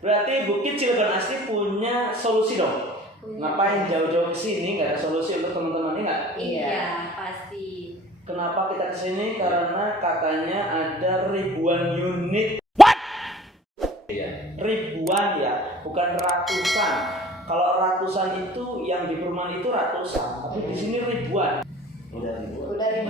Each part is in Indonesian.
Berarti Bukit Cilegon asli punya solusi dong. Ngapain jauh-jauh ke sini? Nggak ada solusi untuk teman-teman ini nggak? Iya, pasti. Kenapa kita kesini? Karena katanya ada ribuan unit. Iya. Ribuan ya, bukan ratusan. Kalau ratusan itu yang di perumahan itu ratusan, tapi di sini ribuan. Udah ribuan. Udah 2000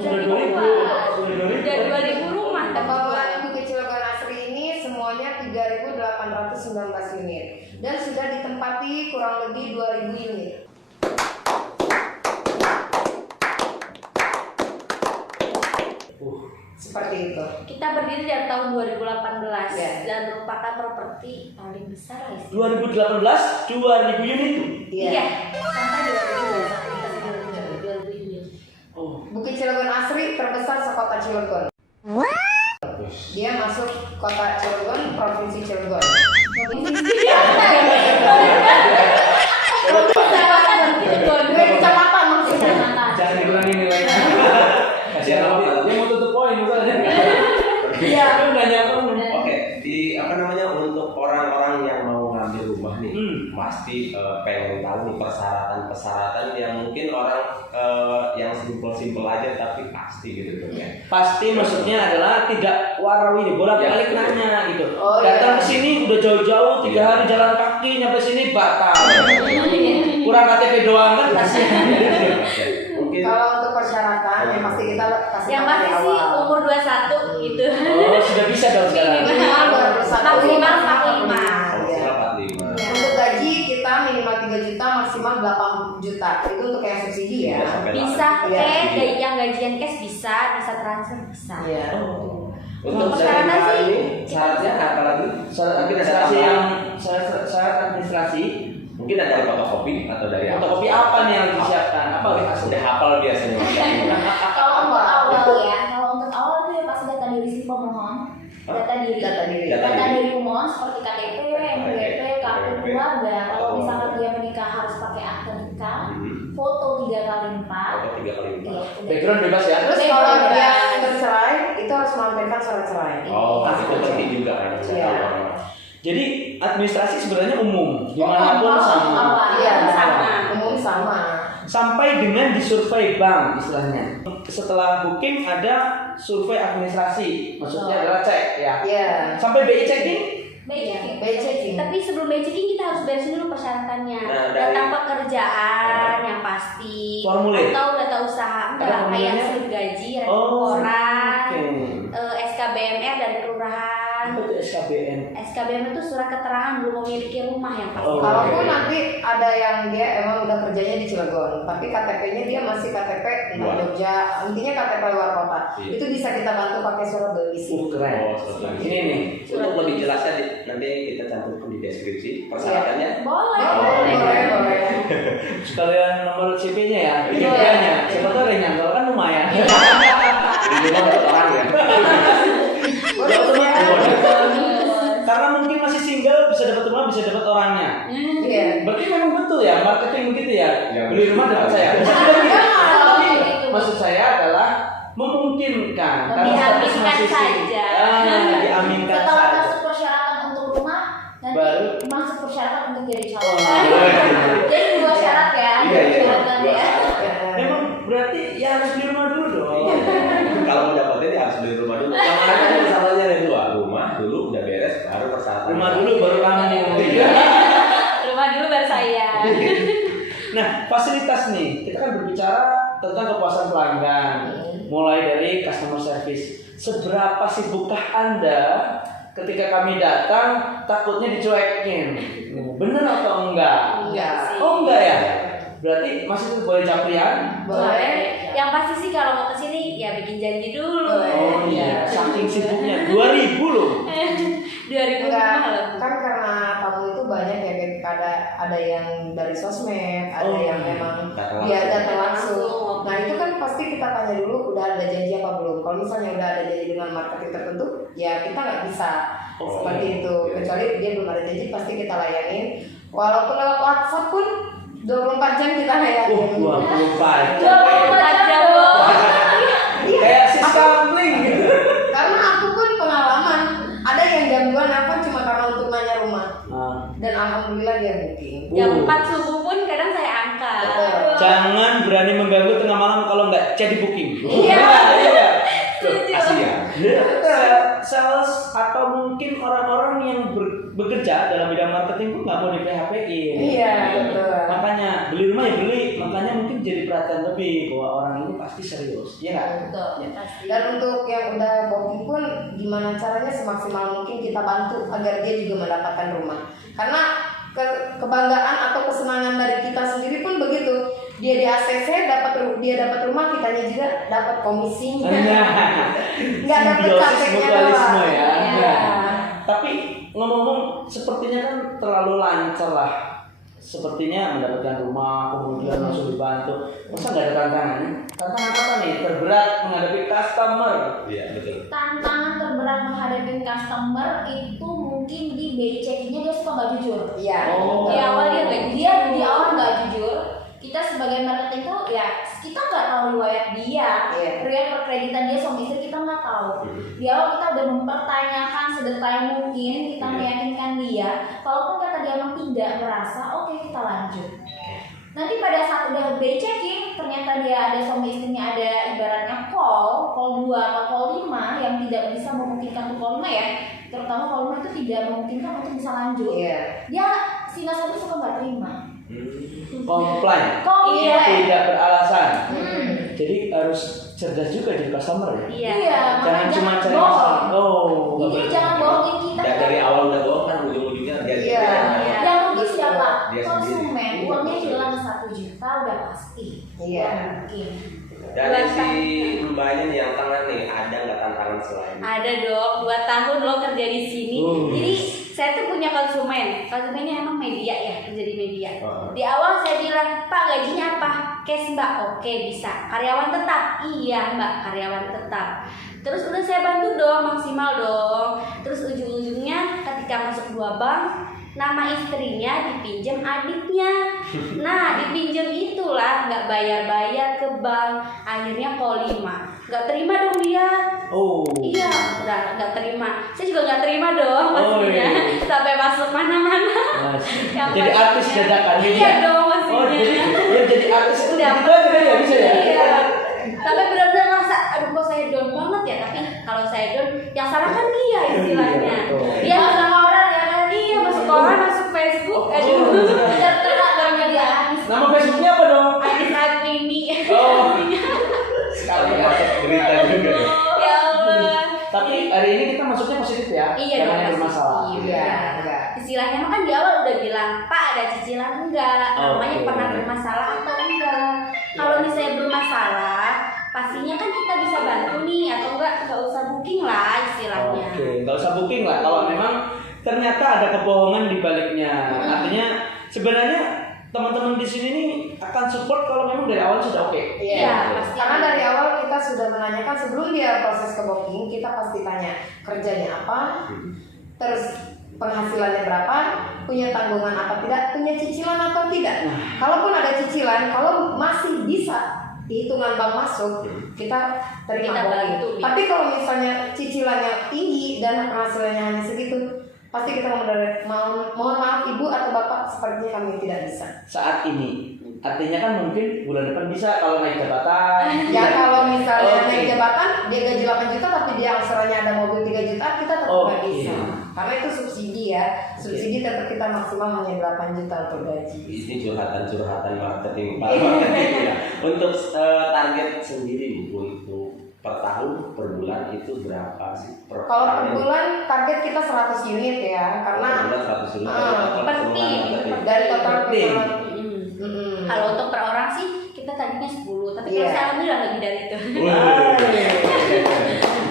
rumah. Pengelolaan Bukit Cilegon asri ini semuanya 3.819 unit dan sudah ditempati kurang lebih 2.000 unit. Seperti itu. Kita berdiri dari tahun 2018 Ya. dan merupakan properti paling besar lah. 2018 2000 unit itu. Iya. Sampai 2000 unit. Oh. Bukit Cilegon asri terbesar sekota Cilegon. Dia masuk kota Cilegon, provinsi Cilegon. Kecamatan maksudnya. Jangan dikurangi nilainya. Kasihan apa? Dia mau tutup poin misalnya. Iya. Tapi nggak nyampe. Oke, untuk orang-orang yang mau ngambil rumah nih, pasti pengen tahu nih persyaratan yang mungkin orang yang simpel aja tapi pasti gitu tuh ya. Pasti maksudnya adalah tidak warawiri, bolak-balik nanya gitu. Oh, Datang iya. ke sini udah jauh-jauh 3 hari jalan kaki nyampe sini batal. Kurang KTP doang kan kasihan. Mungkin Kalau untuk persyaratan yang pasti kita kasih Yang tahu pasti di sih awal. umur 21 gitu. Oh, sudah bisa dong sekarang. Minimal 21. Maksimal 45. maksimal 45. Untuk gaji kita minimal 3 juta, maksimal 8 juta. Itu untuk yang subsidi ya. Bisa Iya. yang gajian cash bisa transfer bisa. Iya. Untuk Persyaratan dari sih, ini kita syaratnya bisa. apa lagi? Syarat Mungkin ada administrasi tambahan. yang syarat administrasi. Mungkin ada dari fotokopi atau dari apa? Fotokopi apa nih yang disiapkan? Apa hasilnya? Udah hafal biasanya. Kalau untuk awal ya, kalau untuk awal itu ya pasti data diri si pemohon, data diri pemohon seperti KTP, NPWP, kartu keluarga. Kalau misalkan dia menikah harus pakai akte nikah, foto 3x4. Foto 3x4. Iya, Background bebas ya. Terus kalau dia bercerai, itu harus melampirkan surat cerai. Oh, itu penting juga kan. Iya. Jadi administrasi sebenarnya umum, dimanapun sama. Iya, Sama. Umum sama. Sampai dengan disurvei bank istilahnya. Setelah booking ada survei administrasi, maksudnya adalah cek ya. Iya. Sampai BI checking. Baik, BI checking. Tapi sebelum BI checking kita harus beresin dulu persyaratannya. Nah, dari- Data pekerjaan yang pasti. Formulir. Atau data usaha Ada enggak kayak formulirnya? slip gaji, Oh, rekening oke. SKBMR dari kelurahan. Apa itu SKBN? SKBM itu surat keterangan belum memiliki rumah yang pasti. Oh. Kalaupun nanti ada yang dia emang udah kerjanya di Cilegon, tapi KTP-nya dia masih KTP entah Luar. Jogja, intinya KTP luar kota. Iya. Itu bisa kita bantu pakai surat domisili. Keren. Oh, seperti Ini nih. Untuk lebih jelasnya nanti kita cantumkan di deskripsi persyaratannya. boleh. Boleh. Sekalian nomor CP-nya ya, Iya. CP-nya. Siapa tahu ada yang nyantol kan lumayan. Di rumah untuk orang ya. Boleh. Karena mungkin masih single bisa dapat rumah, bisa dapat orangnya. Iya. Berarti memang betul ya marketing begitu ya. Ya, Beli rumah dapat saya. Bisa juga begitu. Tapi maksud saya adalah memungkinkan karena status Diaminkan masih saja. diaminkan Setelah saja. masuk persyaratan untuk rumah, nanti Baru. masuk persyaratan untuk jadi Oh, calon. iya. Jadi 2 syarat ya, Iya, iya. persyaratan Dua ya. syarat. Memang berarti ya harus beli rumah dulu dong. Kalau mau dapetin ya harus beli rumah dulu. Kemarin kan persyaratannya ada 2. Rumah dulu udah beres, baru persyaratan. Rumah dulu baru kamu. Rumah dulu baru saya. Nah, fasilitas nih, kita kan berbicara tentang kepuasan pelanggan, mulai dari customer service. Seberapa sibukkah Anda ketika kami datang takutnya dicuekin? Bener atau enggak? Enggak. Oh enggak ya? Berarti masih boleh caprian? Boleh. Yang pasti sih kalau mau kesini ya bikin janji dulu. Boleh. Oh iya, saking sibuknya 2000 loh. 2000 Enggak, rumah loh. kan karena tamu itu banyak ya, kayak ada yang dari sosmed, ada Oh, yang memang datang dia langsung. datang langsung. Langsung. Nah itu kan pasti kita tanya dulu udah ada janji apa belum. Kalau misalnya udah ada janji dengan marketing tertentu, ya kita nggak bisa Oh, seperti iya. itu. Kecuali dia belum ada janji, pasti kita layanin. Walaupun lewat WhatsApp pun 24 jam kita layanin. 24 jam. 24 jam loh. Kayak Siskambling gitu. Karena aku pun pengalaman, ada yang jam 2 nelfon cuma karena untuk nanya rumah. dan alhamdulillah dia booking. Jam 4 subuh pun kadang saya angkat. Betul. Jangan berani mengganggu tengah malam kalau nggak jadi booking. Iya. Iya. Kasihan. Sales atau mungkin orang-orang yang bekerja dalam bidang marketing pun nggak mau di PHP-in. Iya, betul. Makanya beli rumah ya beli, makanya mungkin jadi perhatian lebih bahwa orang ini pasti serius, ya nggak? Betul. Ya. Pasti. Dan untuk yang udah booking pun gimana caranya semaksimal mungkin kita bantu agar dia juga mendapatkan rumah. Karena kebanggaan atau kesenangan dari kita sendiri pun begitu. Dia di ACC dia dapat rumah, kitanya juga dapat komisinya. Nggak dapat Simbiosis capeknya mutualisme doang. ya. Iya. Tapi ngomong-ngomong sepertinya kan terlalu lancar lah. Sepertinya mendapatkan rumah, kemudian langsung dibantu. Masa nggak ada tantangannya? Tantangan apa nih? Terberat menghadapi customer. Iya, betul. Tantangan terberat menghadapi customer itu mungkin di BCK-nya dia suka nggak jujur. Iya. Oh. Di awal dia nggak Dia di awal nggak jujur. Kita sebagai marketing tuh ya kita nggak tahu riwayat dia, Iya. riwayat perkreditan dia suami istri kita nggak tahu. Di awal kita udah mempertanyakan sedetail mungkin, kita meyakinkan dia. Kalaupun kata dia memang tidak merasa, oke kita lanjut. Nanti pada saat udah checking, ternyata dia ada suami istrinya ada ibaratnya call 2 atau call 5 yang tidak bisa memungkinkan untuk call 5 ya. Terutama call 5 itu tidak memungkinkan untuk bisa lanjut. Iya. Dia si nasabah suka nggak terima. Komplain. Komplain. Tidak beralasan. Hmm. Jadi harus cerdas juga jadi customer ya. Iya. Iya, Jangan makanya cuma cari bohong. masalah. Oh, nggak Jadi boleh. jangan bohongin kita. Dan dari awal udah bohong kan ujung-ujungnya dia Iya. Yang rugi siapa? Dia Konsumen. sendiri. Uangnya hilang 1 juta udah pasti. Iya. Nggak mungkin. Dan si mbaknya nih yang tengah nih, ada nggak tantangan selain? Ada dong, 2 tahun lo kerja di sini. Jadi saya tuh punya konsumennya emang media ya, kerja di media. Di awal saya bilang, Pak gajinya apa? Cash Mbak, oke bisa. Karyawan tetap? Iya Mbak, karyawan tetap. Terus udah saya bantu dong, maksimal dong. Terus ujung-ujungnya ketika masuk 2 bank, nama istrinya dipinjam adiknya. Nah dipinjam itulah nggak bayar-bayar ke bank. Akhirnya call 5, nggak terima dong dia. Oh. Iya, udah nggak terima. Saya juga nggak terima dong pastinya. iya. Sampai masuk mana-mana. Yang Jadi pastinya- artis dadakan gitu Iya ya? dong Oh, pastinya. jadi artis itu Udah gitu aja ya bisa ya? Iya. Sampai benar-benar ngerasa, aduh kok saya down banget ya. Tapi kalau saya down, yang salah kan dia istilahnya. Iya, betul. Dia masuk koran ya kan? Iya masuk koran, masuk Facebook. Aduh. Terkena media habis. Nama Facebooknya apa dong? Adis Admini. Oh. Sekali ya. Berita juga. Ya Allah. Tapi hari ini kita masuknya positif ya? Iya Jangan dong, yang bermasalah. positif. Iya. Enggak. Istilahnya mah kan di awal udah bilang, Pak ada cicilan enggak? Namanya Oke. pernah bermasalah atau enggak? Kalau misalnya bermasalah, pastinya kan kita bisa bantu nih atau enggak usah booking lah istilahnya. Oke, nggak usah booking lah. Kalau memang ternyata ada kebohongan di baliknya. Artinya sebenarnya teman-teman di sini nih akan support kalau memang dari awal sudah oke. Iya, pasti. Karena dari awal kita sudah menanyakan sebelum dia proses ke booking, kita pasti tanya kerjanya apa, terus penghasilannya berapa, punya tanggungan apa tidak, punya cicilan atau tidak. Kalaupun ada cicilan, kalau masih bisa hitungan bank masuk, kita terima Kita booking. bantu. Tapi kalau misalnya cicilannya tinggi dan penghasilannya hanya segitu, pasti kita mohon maaf ibu atau bapak, sepertinya kami tidak bisa. Saat ini, artinya kan mungkin bulan depan bisa kalau naik jabatan. Ya kalau misalnya Oke. naik jabatan dia gaji 8 juta tapi dia angsurannya ada mobil 3 juta, kita tetap nggak Oke. bisa. Karena itu subsidi ya. Subsidi tetap kita maksimal hanya 8 juta untuk gaji. Ini curhatan marketing Pak. Marketing ya. Untuk target sendiri nih Bu, itu per tahun, per bulan itu berapa sih? Kalau per bulan target kita 100 unit ya, karena per bulan 100 unit per tim. dari total Tim. penjualan. Mm. Kalau untuk per orang sih kita tadinya 10, tapi kalau Iya. saya alhamdulillah lebih dari itu.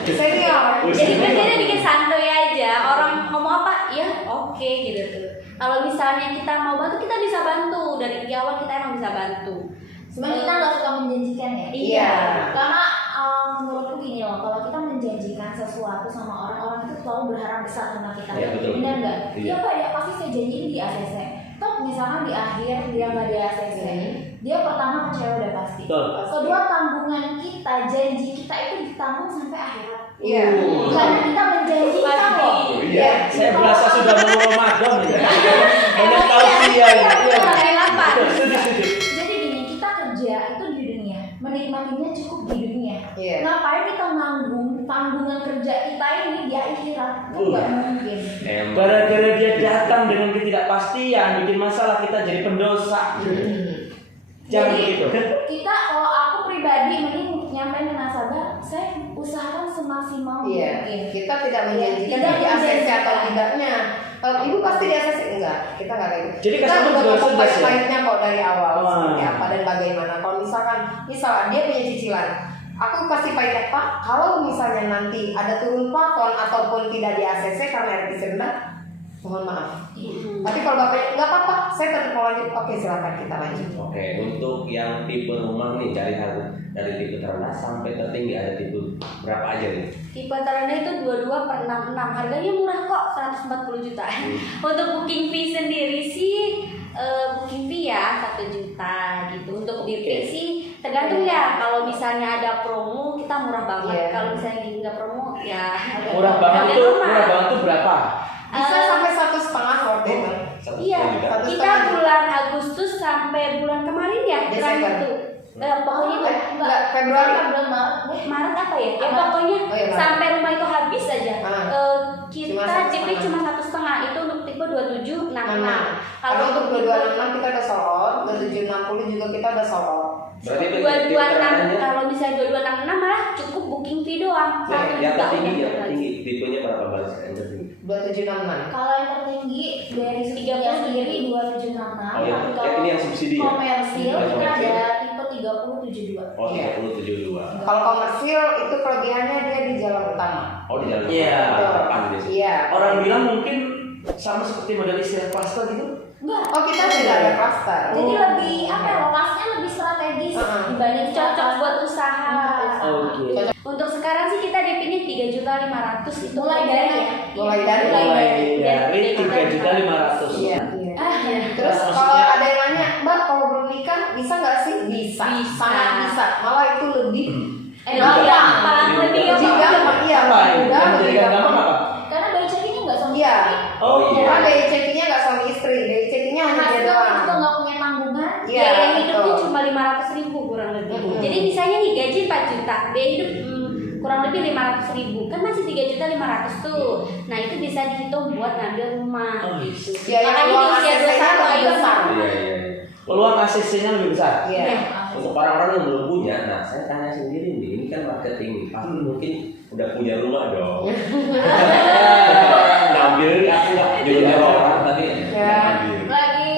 Senior. Jadi kan dia bikin santuy aja. Orang ngomong apa, ya oke gitu tuh. Kalau misalnya kita mau bantu, kita bisa bantu. Dari awal kita emang bisa bantu. Sebenarnya kita nggak suka menjanjikan ya. Iya. Karena menurutku gini loh, kalau kita menjanjikan sesuatu sama orang itu selalu berharap besar sama kita. Iya, betul. Benar nggak? Iya. Iya Pak, ya pasti saya janjiin di ACC. Toh misalkan di akhir dia nggak di ACC, dia pertama kecewa udah pasti. Betul. Kedua tanggungan kita, janji kita itu ditanggung sampai akhirat. Iya. Karena kita menjanjikan loh. Iya. Saya berasa sudah mau Ramadan nih. Banyak tausiah ya. Kayak lapar. Setuju. Jadi gini, kita kerja itu di dunia, menikmatinya cukup di dunia. Iya. Ngapain kita tanggungan kerja kita ini di akhirat? Kan nggak mungkin. Gara-gara dia datang dengan ketidakpastian, bikin masalah, kita jadi pendosa. Jangan Jadi, begitu. Kita kalau aku pribadi mending nyampein ke nasabah, saya usahakan semaksimal Iya, mungkin. kita tidak menjanjikan Tidak di ACC atau menjanjikan. tidaknya. Ibu pasti di ACC enggak, kita enggak kayak gitu. Jadi kita customer udah juga ngomong cerdas ya? baik-baiknya kok dari awal Wah. seperti apa dan bagaimana. Kalau misal dia punya cicilan, aku pasti pahit Pak. Kalau misalnya nanti ada turun plafon ataupun tidak di ACC karena RPC rendah, mohon maaf. Tapi kalau bapaknya nggak apa-apa, saya tetap mau lanjut. Oke, silakan kita lanjut. Oke, untuk yang tipe rumah nih dari tipe terendah sampai tertinggi ada tipe berapa aja nih? Tipe terendah itu 22/66. Harganya murah kok, 140 juta. Untuk booking fee sendiri sih booking fee ya 1 juta gitu. Untuk DP sih tergantung ya. Kalau misalnya ada promo kita murah banget. Iya. Kalau misalnya nggak promo ya Murah banget harga tuh, normal. murah banget tuh berapa? Bisa sampai 1,5 waktu itu. Iya, Satu kita setengah juta. bulan Agustus sampai bulan kemarin ya, Desember. itu. Pokoknya itu Enggak, Februari. Bulan Maret deh. Maret apa ya? Ya Maret. pokoknya Oh, iya, Maret. sampai rumah itu habis aja. Cuma Kita 1,5. JP cuma 1,5 itu untuk tipe 2766. Kalau untuk 2266 kita udah sold out, 2760 juga kita udah sold out. Berarti itu 226 kalau misalnya 2266 malah cukup booking fee doang. Nah, 1 yang juta tertinggi, udah yang balik. tertinggi tipenya berapa balas yang tertinggi? 2766. Kalau yang tertinggi dari Sukiya sendiri 276. Oh, yang ini yang subsidi ya? Komersil Yang kita komersil. ada tipe 3072. Oh, 3072. Kalau komersil itu kelebihannya dia di jalan utama. Oh, di jalan Iya. depan di sini. Iya. Orang bilang mungkin sama seperti model istilah cluster gitu. Enggak. Oh, kita tidak ada cluster. Jadi lebih apa ya, lokasinya lebih strategis dibanding Cocok buat usaha. Oke. Untuk sekarang sih kita DP-nya 3.500.000 itu Mulai dari ya. Mulai dari Dari 3.500.000. Iya. Iya. Terus Maksudnya- kalau ada yang nanya, Mbak kalau belum nikah bisa nggak sih? Bisa. Bisa. Sangat bisa. Malah itu lebih Lebih gampang, lebih lebih gampang. Iya, Apa lebih yang mudah, lebih menjadikan gampang gampang. apa? Karena bayi cekingnya nggak sama Iya. Oh iya. Karena BI checking-nya nggak suami istri, BI checking-nya hanya dia Hasil doang. juga nggak punya tanggungan. Iya, Biaya hidupnya betul. cuma 500.000 kurang lebih. Mhm. Jadi misalnya nih gaji 4 juta, biaya hidup kurang lebih 500.000, kan masih 3.500.000 tuh. Nah itu bisa dihitung buat ngambil rumah Oh, gitu. Biaya Makanya di uang usia ACC-nya 21 lebih ayo besar. Iya, iya. Peluang ACC-nya lebih besar. Iya. Untuk orang-orang yang belum punya, nah saya tanya sendiri nih, ini kan marketing nih, pasti mungkin udah punya rumah dong. Ngambil aku nggak jual orang tadi. Ya. Ngambil. Lagi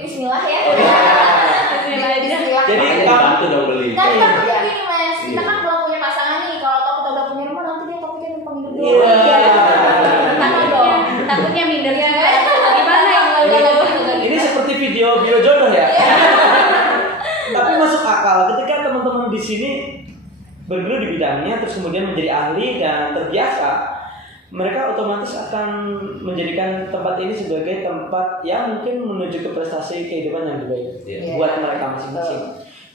Bismillah ya. Bismillah. Jadi Makanya kamu dibantu dong beli. Kan kita Iya. kan gini mas, kita kan belum punya pasangan nih. Kalau tau kita udah punya rumah, nanti dia topiknya numpang hidup dulu. Iya. Takutnya minder juga. Gimana yang ini seperti video bio jodoh ya. Tapi masuk akal ketika teman-teman di sini bergelut di bidangnya, terus kemudian menjadi ahli dan terbiasa, mereka otomatis akan menjadikan tempat ini sebagai tempat yang mungkin menuju ke prestasi kehidupan yang lebih baik Iya. buat mereka masing-masing.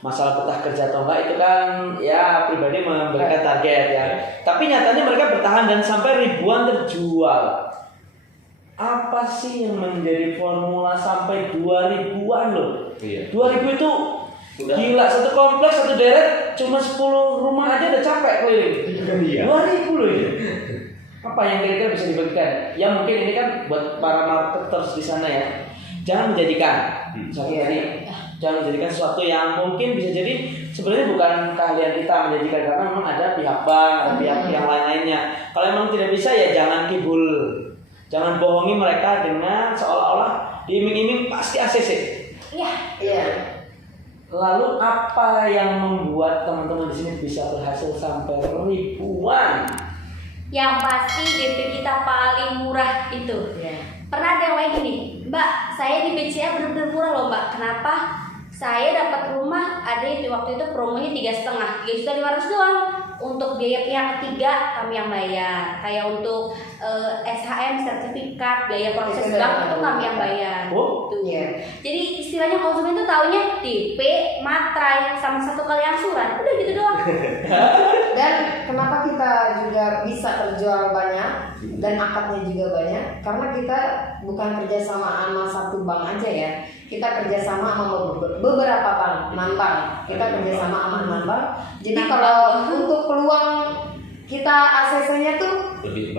Masalah betah kerja atau enggak itu kan ya pribadi memberikan target ya. Tapi nyatanya mereka bertahan dan sampai ribuan terjual. Apa sih yang menjadi formula sampai 2000-an loh? Iya. 2000 itu Udah. gila, satu kompleks, satu deret, cuma 10 rumah aja udah capek keliling. Iya. 2000 loh ini. Apa yang kira-kira bisa dibagikan? Ya mungkin ini kan buat para marketers di sana ya. Jangan menjadikan misalnya tadi, jangan menjadikan sesuatu yang mungkin bisa jadi sebenarnya bukan keahlian kita menjadikan, karena memang ada pihak bank, ada pihak yang lain-lainnya. Kalau memang tidak bisa ya jangan kibul. Jangan bohongi mereka dengan seolah-olah diiming-iming pasti ACC. Iya. Iya. Lalu apa yang membuat teman-teman di sini bisa berhasil sampai ribuan? Yang pasti DP kita paling murah itu. Iya. Pernah ada yang kayak gini, Mbak, saya di BCA bener-bener murah loh Mbak. Kenapa? Saya dapat rumah ada yang waktu itu promonya 3,5, 3.500.000 doang. untuk biaya pihak ketiga kami yang bayar. Kayak untuk SHM sertifikat, biaya proses bank itu kami yang bayar. Oh, Tuh. iya. Jadi istilahnya konsumen tuh taunya DP, materai, sama 1 kali angsuran. Udah gitu doang. Dan kenapa kita juga bisa terjual banyak dan akadnya juga banyak? Karena kita bukan kerja sama satu bank aja ya. Kita kerja sama beberapa bank, 6 bank. Kita kerja sama 6 bank. Jadi kalau untuk peluang kita ACC-nya tuh lebih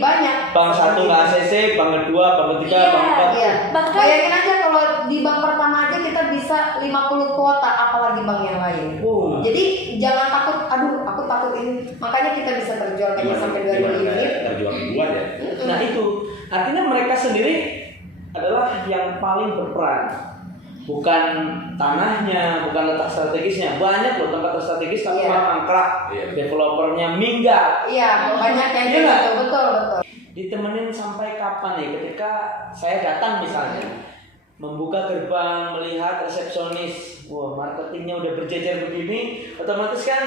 banyak. Bank 1 nggak ACC, bank kedua, bank ketiga, Iya, bank keempat. Iya. Bahkan- Bayangin aja kalau di bank pertama aja kita bisa 50 kuota, apalagi bank yang lain. Oh. Jadi jangan takut, aduh aku takut ini. Makanya kita bisa terjual banyak sampai 2.000 unit. Terjual ribuan ya. Nah itu artinya mereka sendiri adalah yang paling berperan. Bukan tanahnya, bukan letak strategisnya. Banyak loh tempat strategis tapi Iya. malah mangkrak. Iya. Developernya minggat. Iya, banyak yang Iya kayak nggak? gitu, betul. Ditemenin sampai kapan nih? Ketika saya datang misalnya, membuka gerbang, melihat resepsionis, wah marketingnya udah berjejer begini, otomatis kan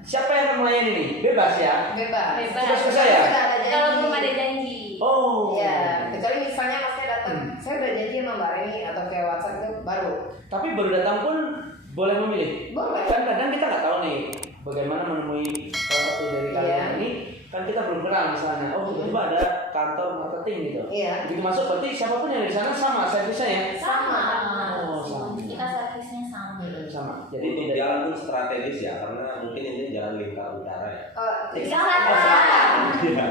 siapa yang akan melayani nih? Bebas ya? Bebas. Bebas. Suka-suka saya? Sudah ada janji. Kalau belum ada janji. Oh. Iya, kecuali misalnya masnya datang, saya udah janji sama Mbak Reni atau kayak WhatsApp itu baru. Tapi baru datang pun boleh memilih. Boleh. Kan kadang kita nggak tahu nih bagaimana menemui salah satu dari kalian Iya. ini. Kan kita belum kenal misalnya. Oh tiba-tiba ada kantor marketing gitu. Iya. Begitu masuk berarti siapapun yang di sana sama servisnya ya. Sama. Oh, sama. Kita servisnya sama. Sama. Jadi Untuk tidak. jalan pun strategis ya, karena mungkin ini jalan lingkar utara ya. Dari Selatan. selatan.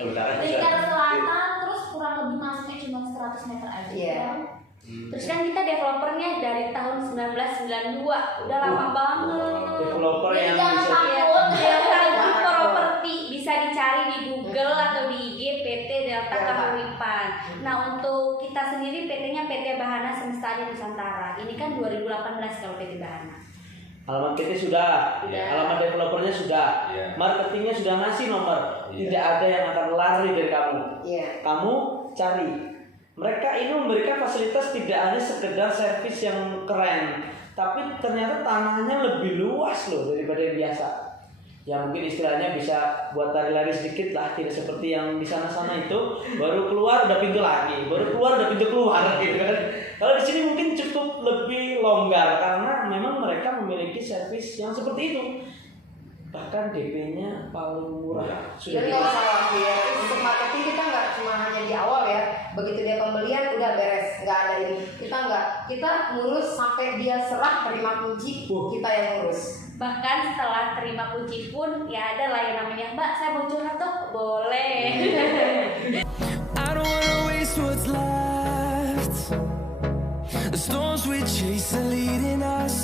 Utara Dari bisa. arah selatan terus kurang lebih masuknya cuma 100 meter aja. Iya. Terus kan kita developernya dari tahun 1992, udah lama banget. Developer Jadi yang jangan bisa. takut. Delta Group Property bisa dicari di Google atau di IG PT Delta Kahuripan. Nah untuk kita sendiri PT-nya PT Bahana Semesta Adi Nusantara. Ini kan 2018 kalau PT Bahana. Alamat PT sudah, Sudah. alamat developernya sudah, Iya. marketingnya sudah ngasih nomor. Iya. Tidak ada yang akan lari dari kamu. Iya. Kamu cari. Mereka ini memberikan fasilitas tidak hanya sekedar servis yang keren, tapi ternyata tanahnya lebih luas loh daripada yang biasa. Ya mungkin istilahnya bisa buat lari-lari sedikit lah, tidak seperti yang di sana-sana itu baru keluar udah pintu lagi, baru keluar udah pintu keluar gitu kan. Kalau di sini mungkin cukup lebih longgar karena memang mereka memiliki servis yang seperti itu. Bahkan DP-nya paling murah. Sudah Jadi nggak usah khawatir. Untuk marketing kita nggak cuma hanya di awal ya. Begitu dia pembelian udah beres, nggak ada ini. Kita ngurus sampai dia serah terima kunci, kita yang ngurus. Bahkan setelah terima kunci pun ya ada lah yang namanya Mbak saya mau curhat tuh boleh. I don't wanna waste what's left. The storms we chase are leading us.